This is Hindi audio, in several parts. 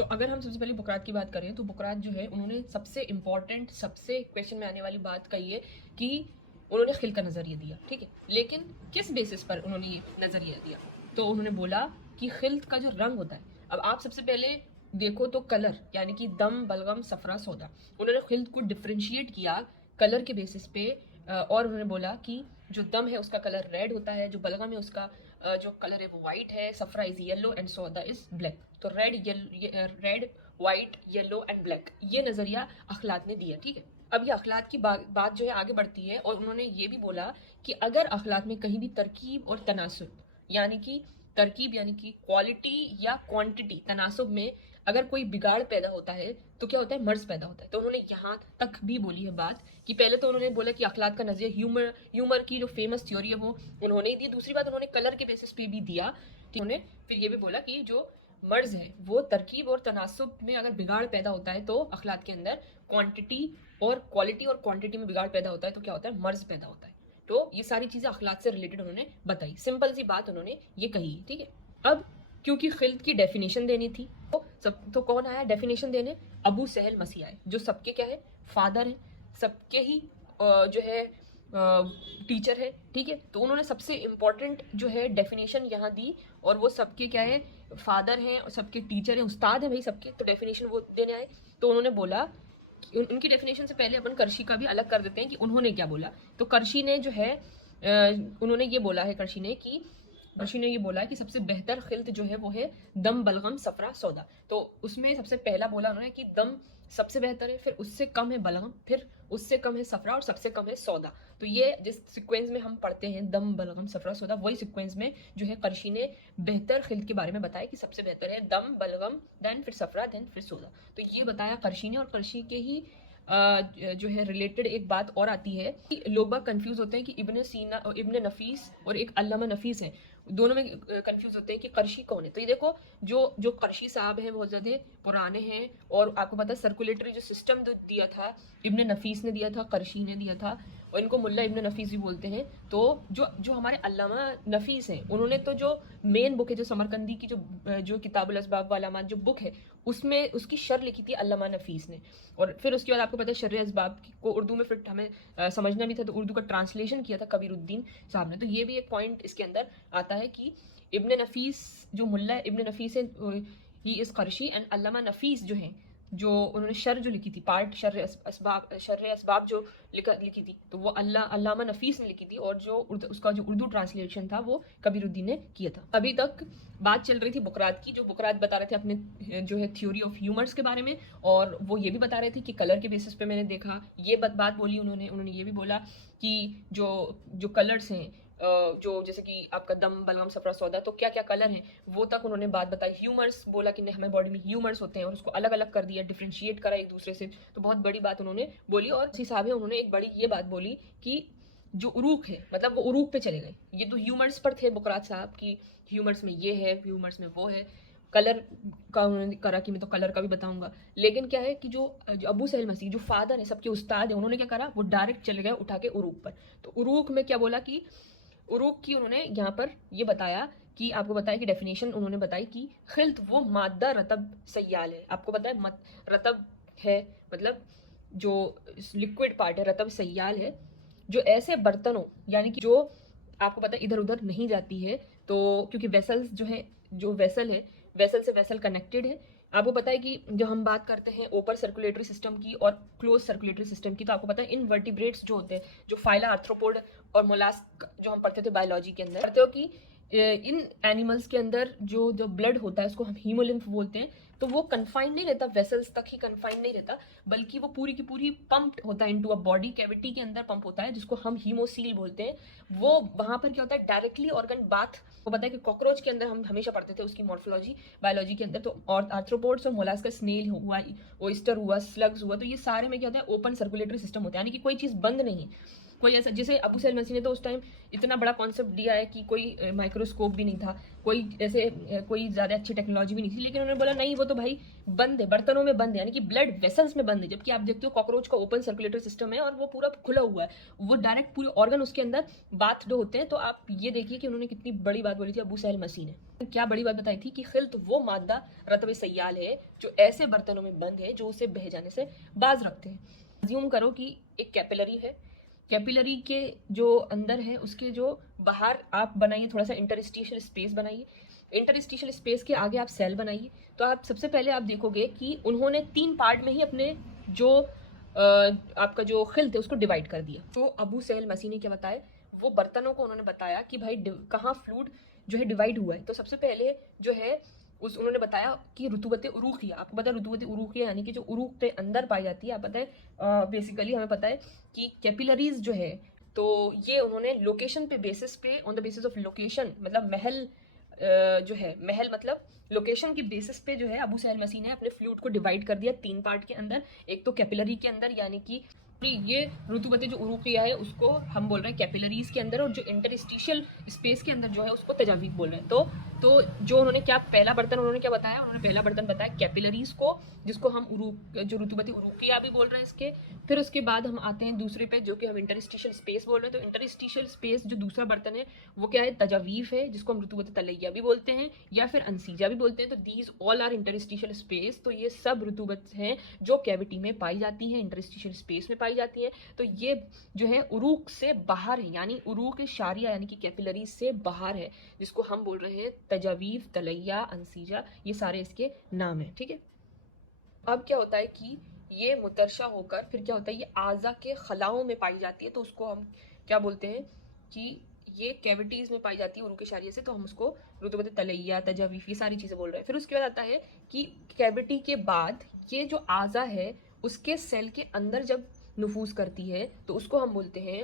तो अगर हम सबसे पहले बुकरात की बात करें तो बुकरात जो है उन्होंने सबसे इम्पॉर्टेंट सबसे क्वेश्चन में आने वाली बात कही है कि उन्होंने खिल का नज़रिया दिया, ठीक है। लेकिन किस बेसिस पर उन्होंने ये नज़रिया दिया? तो उन्होंने बोला कि खिल्त का जो रंग होता है, अब आप सबसे पहले देखो तो कलर यानी कि दम बलगम सफरा सौदा, उन्होंने खिल्त को डिफ्रेंशिएट किया कलर के बेसिस पे। और उन्होंने बोला कि जो दम है उसका कलर रेड होता है, जो बलगम है उसका जो कलर है वो वाइट है, सफरा इज येलो एंड सौदा इज ब्लैक। तो red white yellow and black, ये नज़रिया अखलाक ने दिया, ठीक है। अब ये अखलाक की बात जो है आगे बढ़ती है और उन्होंने ये भी बोला कि अगर अखलाक में कहीं भी तरकीब और तनासुब यानी कि तरकीब यानी कि क्वालिटी या क्वांटिटी तनासुब में अगर कोई बिगाड़ पैदा होता है तो क्या होता है, मर्ज पैदा होता है। तो उन्होंने यहाँ तक भी बोली है बात कि पहले तो उन्होंने बोला कि अखलाक का नजरिया ह्यूमर की जो फेमस थ्योरी है वो उन्होंने ही दी, दूसरी बात उन्होंने कलर के बेसिस पे भी दिया। उन्होंने फिर ये भी बोला कि जो मर्ज है वो तरकीब और तनासुब में अगर बिगाड़ पैदा होता है तो अखलाक के अंदर क्वांटिटी और क्वालिटी और क्वांटिटी में बिगाड़ पैदा होता है तो क्या होता है, मर्ज पैदा होता है। तो ये सारी चीजें अखलाक से रिलेटेड उन्होंने बताई, सिंपल सी बात उन्होंने ये कही, ठीक है। अब क्योंकि खिल्त की डेफिनेशन देनी थी तो कौन आया डेफिनेशन देने? अबू सहल मसीह आए, जो सबके क्या है, फादर है, सबके ही जो है टीचर है, ठीक है। तो उन्होंने सबसे इम्पोर्टेंट जो है डेफिनेशन यहाँ दी और वो सबके क्या है, फादर हैं और सबके टीचर हैं, उस्ताद हैं भाई सबके, तो डेफिनेशन वो देने आए। तो उन्होंने बोला उनकी डेफिनेशन से पहले अपन कर्शी का भी अलग कर देते हैं कि उन्होंने क्या बोला। तो कर्शी ने जो है उन्होंने ये बोला है, कर्शी ने ये बोला कि सबसे बेहतर खिल्त जो है वो है दम बलगम सफरा सौदा। तो उसमें सबसे पहला बोला उन्होंने कि दम सबसे बेहतर है, फिर उससे कम है बलगम, फिर उससे कम है सफरा और सबसे कम है सौदा। तो ये जिस सीक्वेंस में हम पढ़ते हैं दम बलगम सफरा सौदा, वही सीक्वेंस में जो है कर्शी ने बेहतर खिल्त के बारे में बताया कि सबसे बेहतर है दम बलगम, देन फिर सफरा, देन फिर सौदा। तो ये बताया कर्शी ने। और कर्शी के ही जो है रिलेटेड एक बात और आती है कि लोग बाग कंफ्यूज होते हैं कि इब्न नफीस और एक अल्लामा नफीस है, दोनों में कंफ्यूज होते हैं कि कर्शी कौन है। तो ये देखो जो जो कर्शी साहब हैं बहुत ज़्यादा पुराने हैं और आपको पता है सर्कुलेटरी जो सिस्टम दिया था इब्न नफीस ने दिया था, कर्शी ने दिया था, और इनको मुल्ला इब्न नफीस भी बोलते हैं। तो जो जो हमारे अल्लामा नफीस हैं उन्होंने तो जो मेन बुक है जो समरकंदी की जो किताबुल असबाब वालामात जो बुक है उसमें उसकी शर लिखी थी अल्लामा नफीस ने। और फिर उसके बाद आपको पता है शर्र असबाब को उर्दू में फिर हमें समझना भी था तो उर्दू का ट्रांसलेशन किया था कबीरुद्दीन साहब ने। तो ये भी एक पॉइंट इसके अंदर आता है कि इब्न नफीस जो मुल्ला इब्न नफीस है ही इस कर्शी एंड अल्लामा नफीस जो हैं जो उन्होंने शर जो लिखी थी पार्ट शर्र असबाब जो लिखी थी तो वो अल्लामा नफीस ने लिखी थी और जो उसका जो उर्दू ट्रांसलेशन था वो कबीरुद्दीन ने किया था। अभी तक बात चल रही थी बुकरात की, जो बुकरात बता रहे थे अपने जो है थ्योरी ऑफ ह्यूमर्स के बारे में, और वो ये भी बता रहे थे कि कलर के बेसिस पे मैंने देखा, ये बात बोली उन्होंने ये भी बोला कि जो जो कलर्स हैं जो जैसे कि आपका दम बलगम सफरा सौदा, तो क्या क्या कलर हैं वो तक उन्होंने बात बताई। ह्यूमर्स बोला कि नहीं हमारे बॉडी में ह्यूमर्स होते हैं और उसको अलग अलग कर दिया, डिफ्रेंशिएट करा एक दूसरे से, तो बहुत बड़ी बात उन्होंने बोली। और इसी हिसाब है उन्होंने एक बड़ी ये बात बोली कि जो उरूक है मतलब वो उरूक पे चले गए। ये तो ह्यूमर्स पर थे बुकरात साहब की ह्यूमर्स में ये है ह्यूमर्स में वो है, कलर का उन्होंने करा कि मैं तो कलर का भी बताऊंगा। लेकिन क्या है कि जो अबू सहल मसीह जो फादर है सबके उस्ताद है उन्होंने क्या करा, वो डायरेक्ट चले गए उठा के उरूक पर। तो उरूक में क्या बोला कि उरूक की उन्होंने यहाँ पर ये बताया कि आपको बताया कि डेफिनेशन उन्होंने बताई कि खिल्त वो मादा रतब सयाल है। आपको पता है रतब है मतलब जो लिक्विड पार्ट है, रतब सयाल है जो ऐसे बर्तनों यानी कि जो आपको पता है इधर उधर नहीं जाती है। तो क्योंकि वेसल्स जो है जो वेसल है वेसल से वेसल कनेक्टेड है। आपको पता है कि जब हम बात करते हैं ओपन सर्कुलेटरी सिस्टम की और क्लोज सर्कुलेटरी सिस्टम की, तो आपको पता है इन वर्टिब्रेट्स जो होते हैं जो फाइला आर्थ्रोपोड और मोलास्क जो हम पढ़ते थे बायोलॉजी के अंदर पढ़ते हो कि इन एनिमल्स के अंदर जो जो ब्लड होता है उसको हम हीमोलिम्फ बोलते हैं। तो वो कन्फाइंड नहीं रहता, वेसल्स तक ही कन्फाइंड नहीं रहता, बल्कि वो पूरी की पूरी पंप्ड होता है इनटू अ बॉडी कैविटी के अंदर पंप होता है जिसको हम हीमोसील बोलते हैं। वो वहां पर क्या होता है डायरेक्टली ऑर्गन बाथ, वो पता है कि कॉकरोच के अंदर हम हमेशा पढ़ते थे उसकी मॉर्फोलॉजी बायोलॉजी के अंदर। तो और आर्थ्रोपोड्स और मोलास्का स्नेल हुआ, ओइस्टर हुआ, स्लग्स हुआ, तो ये सारे में क्या होता है ओपन सर्कुलेटरी सिस्टम होता है यानी कि कोई चीज़ बंद नहीं। कोई ऐसा, जैसे अबू सैल मसीह ने तो उस टाइम इतना बड़ा कॉन्सेप्ट दिया है कि कोई माइक्रोस्कोप भी नहीं था, कोई ऐसे कोई ज़्यादा अच्छी टेक्नोलॉजी भी नहीं थी, लेकिन उन्होंने बोला नहीं वो तो भाई बंद है, बर्तनों में बंद है, यानी कि ब्लड वेसल्स में बंद है। जबकि आप देखते हो कॉकरोच का ओपन सर्कुलेटर सिस्टम है और वो पूरा खुला हुआ है, वो डायरेक्ट पूरे ऑर्गन उसके अंदर बाथड होते हैं। तो आप ये देखिए कि उन्होंने कितनी बड़ी बात बोली थी अबू सैल मसीह ने। क्या बड़ी बात बताई थी कि खिल्त वो मादा रतबे सयाल है जो ऐसे बर्तनों में बंद है जो उसे बह जाने से बाज रखते हैं। अज्यूम करो कि एक कैपिलरी है, कैपिलरी के जो अंदर है उसके जो बाहर आप बनाइए थोड़ा सा इंटरस्टिशियल स्पेस बनाइए, इंटरस्टिशियल स्पेस के आगे आप सेल बनाइए। तो आप सबसे पहले आप देखोगे कि उन्होंने 3 पार्ट में ही अपने जो आपका जो खिल्त है उसको डिवाइड कर दिया। तो अबू सैल मसीह ने क्या बताया, वो बर्तनों को उन्होंने बताया कि भाई कहाँ फ्लूइड जो है डिवाइड हुआ है। तो सबसे पहले जो है उन्होंने बताया कि रुतूबत उरूखिया, आपको पता है रुतूबत उरूखिया यानी कि जो उरूख के अंदर पाई जाती है। आप पता है बेसिकली हमें पता है कि कैपिलरीज जो है, तो ये उन्होंने लोकेशन पे बेसिस पे, on the basis of location, मतलब महल जो है, महल मतलब लोकेशन की बेसिस पे जो है अबू सैल मसीह ने अपने फ्लूइड को डिवाइड कर दिया 3 पार्ट के अंदर। एक तो कैपिलरी के अंदर, यानी कि ये रुतूबत जो उरूखिया है उसको हम बोल रहे हैं कैपिलरीज के अंदर, और जो इंटरस्टिशियल स्पेस के अंदर जो है उसको तजावीज बोल रहे हैं। तो जो उन्होंने क्या पहला बर्तन उन्होंने क्या बताया, उन्होंने पहला बर्तन बताया कैपिलरीज को, जिसको हम जो रुतूबत उरूखिया भी बोल रहे हैं इसके। फिर उसके बाद हम आते हैं दूसरे पे जो कि हम इंटरस्टिशियल स्पेस बोल रहे हैं। तो इंटरस्टिशियल स्पेस जो दूसरा बर्तन है वो क्या है, तजावीफ है, जिसको हम रुतूबत तलैया भी बोलते हैं या फिर अंसीजा भी बोलते हैं। तो these all are interstitial space. तो ये सब रुतूबत हैं जो कैविटी में पाई जाती हैं, इंटरस्टिशियल स्पेस में पाई जाती हैं। तो ये जो है उरूक से बाहर है, यानी उरूक शारिया यानी कि कैपिलरी से बाहर है, जिसको हम बोल रहे हैं तजावीफ, तलैया, अंसीजा, ये सारे इसके नाम हैं। ठीक है, अब क्या होता है कि ये मुतरशा होकर फिर क्या होता है, ये आज़ा के खलाओं में पाई जाती है। तो उसको हम क्या बोलते हैं कि ये कैविटीज़ में पाई जाती है उनके शारिया से, तो हम उसको रुतबत तलैया, तजावीफ, ये सारी चीज़ें बोल रहे हैं। फिर उसके बाद आता है कि कैविटी के बाद ये जो आज़ा है उसके सेल के अंदर जब नफूज करती है तो उसको हम बोलते हैं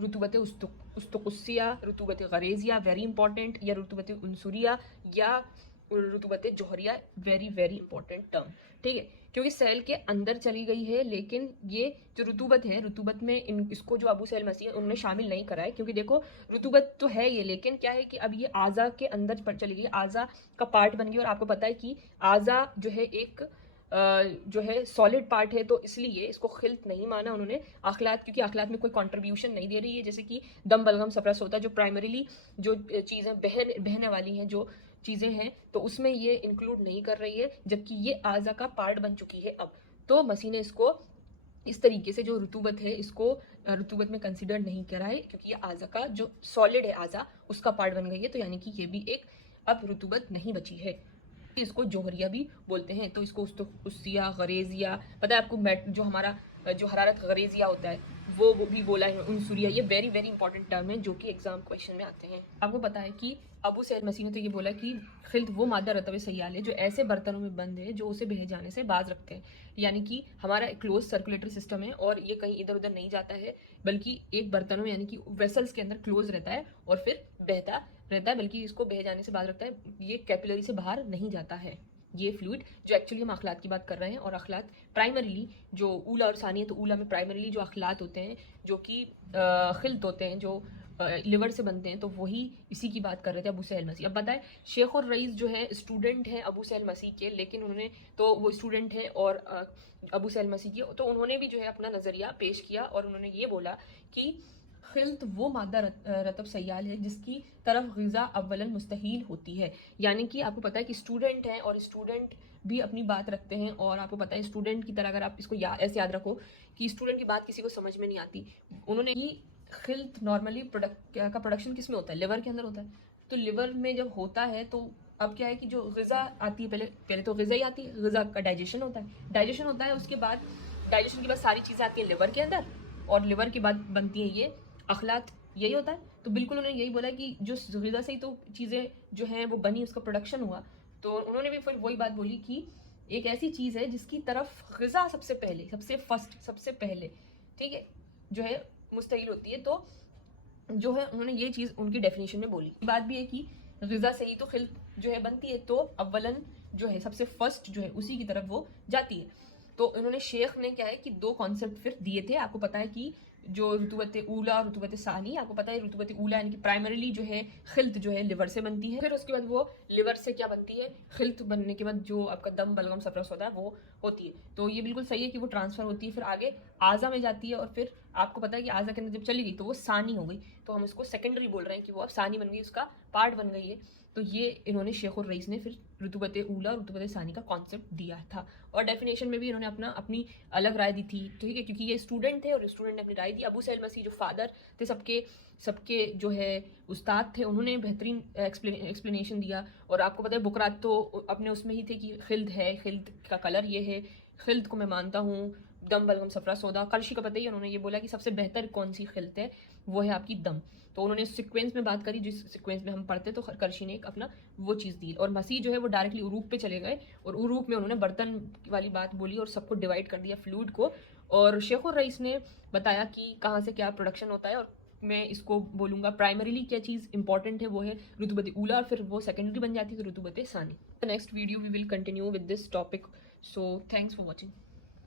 रुतबत उस्तुकुस्सिया, रुतबत गरेजिया, वेरी इंपॉर्टेंट, या रुतबत उनसुरिया, या रुतबत जोहरिया, वेरी वेरी इंपॉर्टेंट टर्म। ठीक है, क्योंकि सेल के अंदर चली गई है, लेकिन ये जो रुतूबत है, रुतूबत में इसको जो अबू सैल मसीह उन्होंने शामिल नहीं करा है, क्योंकि देखो रुतूबत तो है ये, लेकिन क्या है कि अब ये आज़ा के अंदर चली गई, आज़ा का पार्ट बन गई। और आपको पता है कि आज़ा जो है एक जो है सॉलिड पार्ट है, तो इसलिए इसको खिल्त नहीं माना उन्होंने। अखलात, क्योंकि अखलात में कोई कंट्रीब्यूशन नहीं दे रही है, जैसे कि दम बलगम सफरस होता है, जो प्राइमरीली जो चीज़ें बहने वाली हैं, जो चीज़ें हैं, तो उसमें ये इंक्लूड नहीं कर रही है, जबकि ये आज़ा का पार्ट बन चुकी है अब। तो मसीह ने इसको इस तरीके से जो रुतूबत है इसको रुतूबत में कंसिडर नहीं करा है, क्योंकि ये आज़ा का जो सॉलिड है आज़ा उसका पार्ट बन गई है। तो यानी कि ये भी एक अब रुतूबत नहीं बची है। इसको जोहरिया भी बोलते हैं। तो इसको उस्सिया, गरेजिया, पता है आपको, जो हमारा जो हरारत गरेजिया होता है वो भी बोला है, उनसुरिया, ये वेरी वेरी इंपॉर्टेंट टर्म है जो कि एग्जाम क्वेश्चन में आते हैं। आपको पता है कि अबू सैद मसीह ने तो ये बोला कि खिल्त वो मादा रतबे सयाल है जो ऐसे बर्तनों में बंद है जो उसे बह जाने से बाज रखते हैं। यानी कि हमारा एक क्लोज सर्कुलेटरी सिस्टम है और ये कहीं इधर उधर नहीं जाता है, बल्कि एक बर्तनों यानी कि वेसल्स के अंदर क्लोज रहता है और फिर बहता रहता है, बल्कि इसको बह जाने से बाज रखता है। ये कैपिलरी से बाहर नहीं जाता है ये फ्लूइड, जो एक्चुअली हम अखलात की बात कर रहे हैं। और अखलात प्राइमरीली जो ऊला और सानी है, तो ऊला में प्राइमरीली जो अखलात होते हैं जो कि खिल्त होते हैं, जो लिवर से बनते हैं, तो वही इसी की बात कर रहे थे अबू सैल मसीह। अब बताएं, शेख और रईस जो है स्टूडेंट हैं अबू सैल मसीह के, लेकिन उन्होंने तो वो स्टूडेंट हैं और अबू सैल मसीह के, तो उन्होंने भी जो है अपना नज़रिया पेश किया और उन्होंने ये बोला कि खिल्त वो मादा रतब सयाल है जिसकी तरफ ग़िज़ा अव्वलन मुस्तहील होती है। यानी कि आपको पता है कि स्टूडेंट हैं और स्टूडेंट भी अपनी बात रखते हैं, और आपको पता है स्टूडेंट की तरह, अगर आप इसको ऐसे याद रखो कि स्टूडेंट की बात किसी को समझ में नहीं आती। उन्होंने ही खिल्त नॉर्मली प्रोडक्शन किस में होता है, लिवर के अंदर होता है। तो लिवर में जब होता है तो अब क्या है कि जो ग़िज़ा आती है, पहले तो ग़िज़ा ही आती है, ग़िज़ा का डाइजेशन होता है, उसके बाद डाइजेशन के बाद सारी चीज़ें आती हैं लिवर के अंदर, और लिवर के बाद बनती हैं ये अखलात, यही होता है। तो बिल्कुल उन्होंने यही बोला कि जो ग़िज़ा से ही तो चीज़ें जो हैं वो बनी, उसका प्रोडक्शन हुआ। तो उन्होंने भी फिर वही बात बोली कि एक ऐसी चीज़ है जिसकी तरफ ग़िज़ा सबसे पहले, सबसे पहले, ठीक है, जो है मुस्तहिल होती है। तो जो है उन्होंने ये चीज़ उनकी डेफिनेशन में बोली। बात भी है कि ग़िज़ा से ही तो खिल्त जो है बनती है, तो अव्वलन जो है सबसे फर्स्ट जो है उसी की तरफ वो जाती है। तो इन्होंने शेख ने क्या है कि 2 कॉन्सेप्ट फिर दिए थे। आपको पता है कि जो रुतूबत ऊला और रुतूबत सानी, आपको पता है रुतूबत ऊला यानी कि प्राइमरीली जो है खिल्त जो है लिवर से बनती है, फिर उसके बाद वो लिवर से क्या बनती है, खिल्त बनने के बाद जो आपका दम बलगम सफरस होता है वो होती है। तो ये बिल्कुल सही है कि वो ट्रांसफ़र होती है, फिर आगे आज़ा में जाती है और फिर आपको पता है कि आज़ा के अंदर जब चली गई तो वो सानी हो गई, तो हम इसको सेकेंडरी बोल रहे हैं कि वो अब सानी बन गई, उसका पार्ट बन गई है। तो ये इन्होंने शेख उर रईस ने फिर रुतूबत ऊला और रुतूबत सानी का कॉन्सेप्ट दिया था, और डेफिनेशन में भी इन्होंने अपनी अलग राय दी थी, ठीक है, क्योंकि ये स्टूडेंट थे और स्टूडेंट ने अपनी राय दी। अबू सैल मसीह जो फादर थे सबके जो है उस्ताद थे, उन्होंने बेहतरीन एक्सप्लेनेशन दिया। और आपको पता है बुकरात तो अपने उसमें ही थे कि खिल्द है, खिल्द का कलर ये है, खिल्द को मैं मानता हूँ, दम बलगम सफरा सौदा। करशी का पता ही, उन्होंने ये बोला कि सबसे बेहतर कौन सी खिल्त है, वो है आपकी दम। तो उन्होंने सीक्वेंस में बात करी, जिस सीक्वेंस में हम पढ़ते, तो करशी ने एक अपना वो चीज़ दी। और मसीह जो है वो डायरेक्टली उरूक पे चले गए, और उरूक में उन्होंने बर्तन वाली बात बोली और सबको डिवाइड कर दिया फ्लूइड को। और शेख उर रईस ने बताया कि कहाँ से क्या प्रोडक्शन होता है, और मैं इसको बोलूँगा प्राइमरीली क्या चीज़ इंपॉर्टेंट है वो है रुतूबत ऊला, और फिर वो सेकेंडरी बन जाती है तो रुतूबत सानी। Next video we will continue with this topic, so thanks for watching.